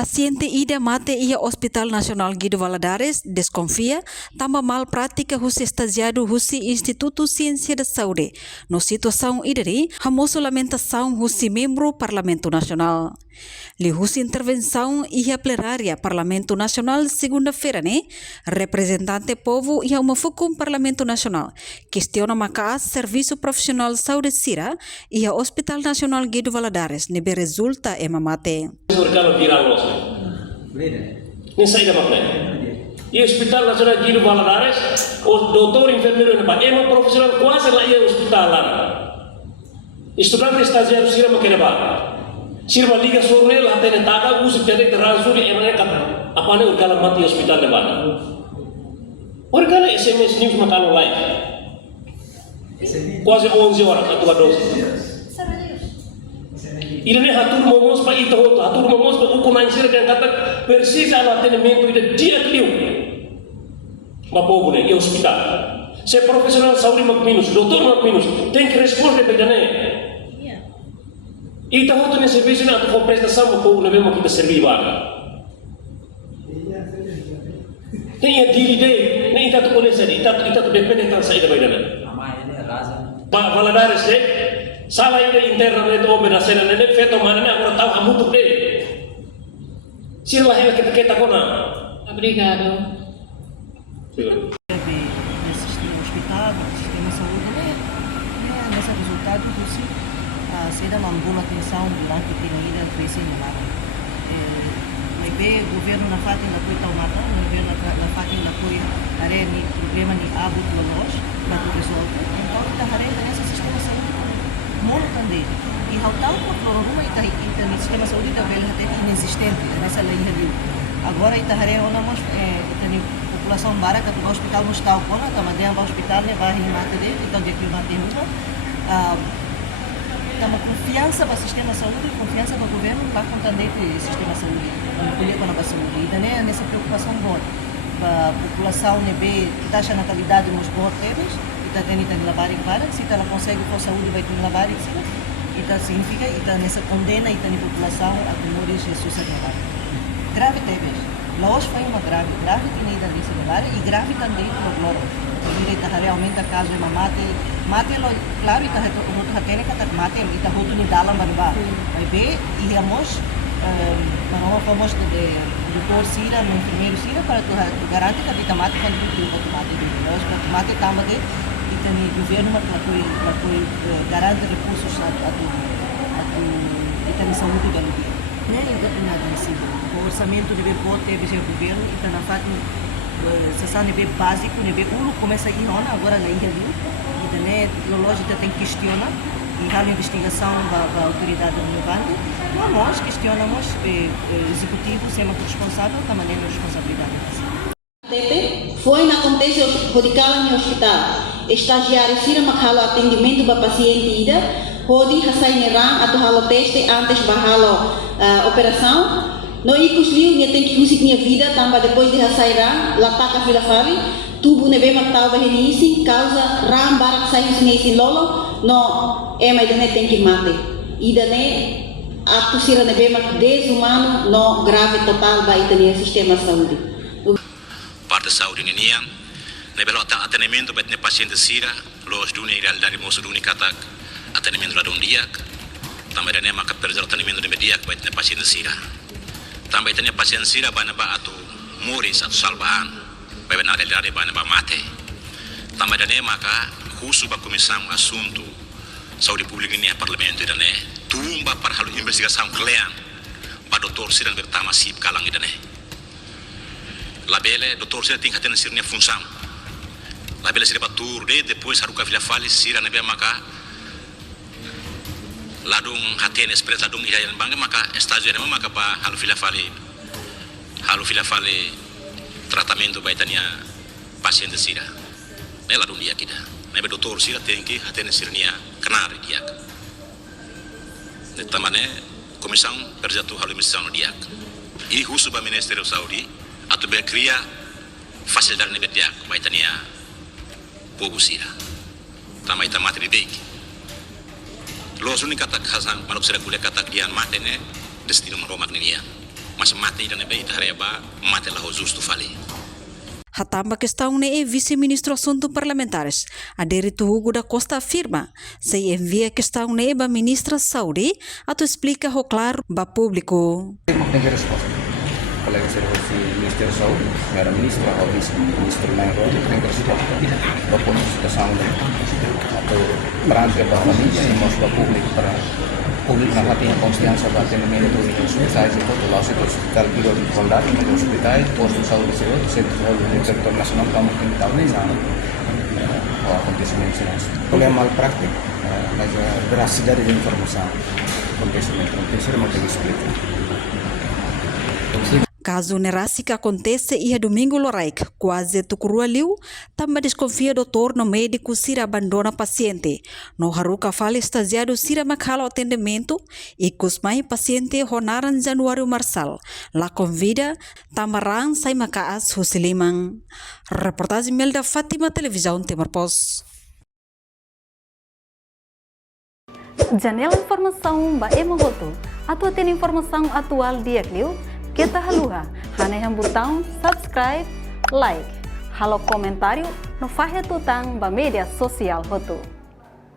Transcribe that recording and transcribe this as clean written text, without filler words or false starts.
Paciente ida mate ia Hospital Nacional Guido Valadares desconfia tamba mal prática husi estagiário husi Instituto Ciência da Saúde. No situação ideri, hamoso lamentação husi membro Parlamento Nacional. Li husi intervenção ia plenária Parlamento Nacional segunda-feira, né? Representante povo ia uma fukum Parlamento Nacional. Questiona makas serviço profissional saúde sira ia Hospital Nacional Guido Valadares nebe resulta mate. Organo viral nosso. Nem sai da máquina. E o Hospital Nacional Guido Valadares, o doutor enfermeiro é uma profissional quase lá ia hospital lá. Estudante estagiário sira maquena sirva liga sornel até netaga usi jadi transuri emane kata apa ne organo mati hospital levada. Organo SMS news makano live. Quase 11 horas a tua dose. Ini hatur momos pa ito hoto, hatur momos pa ukunan sira dan kata persis ano atendimento ida dia kliu. Mapogo ne hospital. Se profissional saúde magminus, doutor magminus, tem que responder para né. Ita hoto ne serviço na to prestação mapogo ne mesmo kita servir baga. Tem a diri de, ne ita to polícia, ita to depende tan saída baidana. Valadares de salah ini internamente o menasena nene feto mana agora tahu hamutu de sila hela kita kona. Obrigado. Sim. Deve assistir ao hospital, sistema de saúde, nesse resultado do se ser uma boa atenção durante a epidemia do vírus. Lebe governo na fatin da coita mata, governo na fatin da coita arene problema ni abut lolos, na resolve. Então está arene nesse sistema de saúde. Muito também. E ao tal problema está no sistema de saúde também até inexistente nessa lei ali. Agora está arene ona mas tem população barata que o hospital não está ona, também tem o hospital ne vai mata de, então de que não tem uma uma confiança para o sistema de saúde, confiança para o governo para contar o sistema de saúde, para colher com a saúde. E daí nessa preocupação boa para a população nebe taxa na natalidade nos bons temas, e está tendo que lavar em para, se ela consegue com saúde vai ter que lavar em cima, e está significa e está nessa condena e está na população a temores de sociedade. Grave temas. Lá hoje foi uma grave que nem da lista de lar e grave também no gloro. Ele está realmente a caso de uma mate lo claro está hatene kata mate está hotu ni dalam barba vai ver e ramos não fomos de doutor Sira no enfermeiro Sira para tu garante que a mate quando tu mate nós mate tamba de e tem governo para tu garante recursos a tu e tem saúde da lugar nem nada assim o orçamento deve ter o governo e está na fato se sabe nível básico nível 1 começa a ir agora na ilha né, lógica tem que questionar e a investigação da autoridade relevante. Nós questionamos executivo se é uma responsável da maneira de responsabilidade. Foi na contexto radical no hospital. Estagiário sira makalo atendimento para paciente ida, pode hasai neran atau halo teste antes bahalo operação. No ikut liu tem que usir minha vida tambah depois de hasai ran lataka fila fali. Tubuh nebe matau bahenisi causa ram barak sains nesi lolo no ema idane tem que mate idane ato sira nebe mat desumano no grave total ba itania sistema saúde parte saúde ninian nebe lo ta atendimento bet ne paciente sira los dunia dari mosu dunia katak atendimento la dondiak tambah dane maka perjal atendimento nebe diak bet ne paciente sira tambah itania paciente sira bana ba atu muris atau salbaan bebe na realidade bana ba mate também dane maka husu ba comissão assunto saúde pública ni parlamento dane tumba para halu investigação klean ba doutor siran bertama sip kalang dane labele doutor siran ting haten sirnya função labele sira batur de depois haruka vila fali siran be maka ladung haten experience ladung ihayan bangga maka estágio maka ba halu vila fali tratamento baitania paciente sira nela dunia kita nebe doutor sira tem que atender sirnia kenar dia de tamane comissão perjatu halu missão dia e husu ba ministério saúde atu be cria facilidade nebe dia baitania povo sira tamai tamate de los unika tak hasan manuk sira kuliah katak dian matene destino maromak ninia mas mate ida nebe ida hareba mate la justo fali. Hatamba questão ne vice-ministro assuntos parlamentares. Aderito Hugo da Costa afirma, se envia questão ne ba ministra Saudi, atau explica ho claro ba público. Tem resposta. Colega Serviço Ministério da Saúde, era ministra ou vice-ministro lain tem resposta. Após a situação atau perangkat família e mostra público para público na hati yang confiança para atendimento dos hospitais e todo lá do hospital Giro de Condado, dos hospitais, posto de saúde civil, centro de saúde do setor nacional estamos tentando o acontecimento nesse. Olha mal prático, mas a veracidade da informação acontecimento não tem explicar. Caso nerasi que acontece ia domingo loraik, quase tukurua liu, tambah desconfia doutor no médico sira abandona paciente. No haruka fale estagiário sira makhalo atendimento, e kusmai paciente honaran Januário Marsal. La convida, tamarang sai makaas husilimang. Reportagem Melda Fatima, Televisão Timor Post. Janela informação ba emohoto. Atua tem informação atual dia kliu. Kita haluha, hanehang botão subscribe, like, halo comentário, no fahe tutang ba media sosial hotu.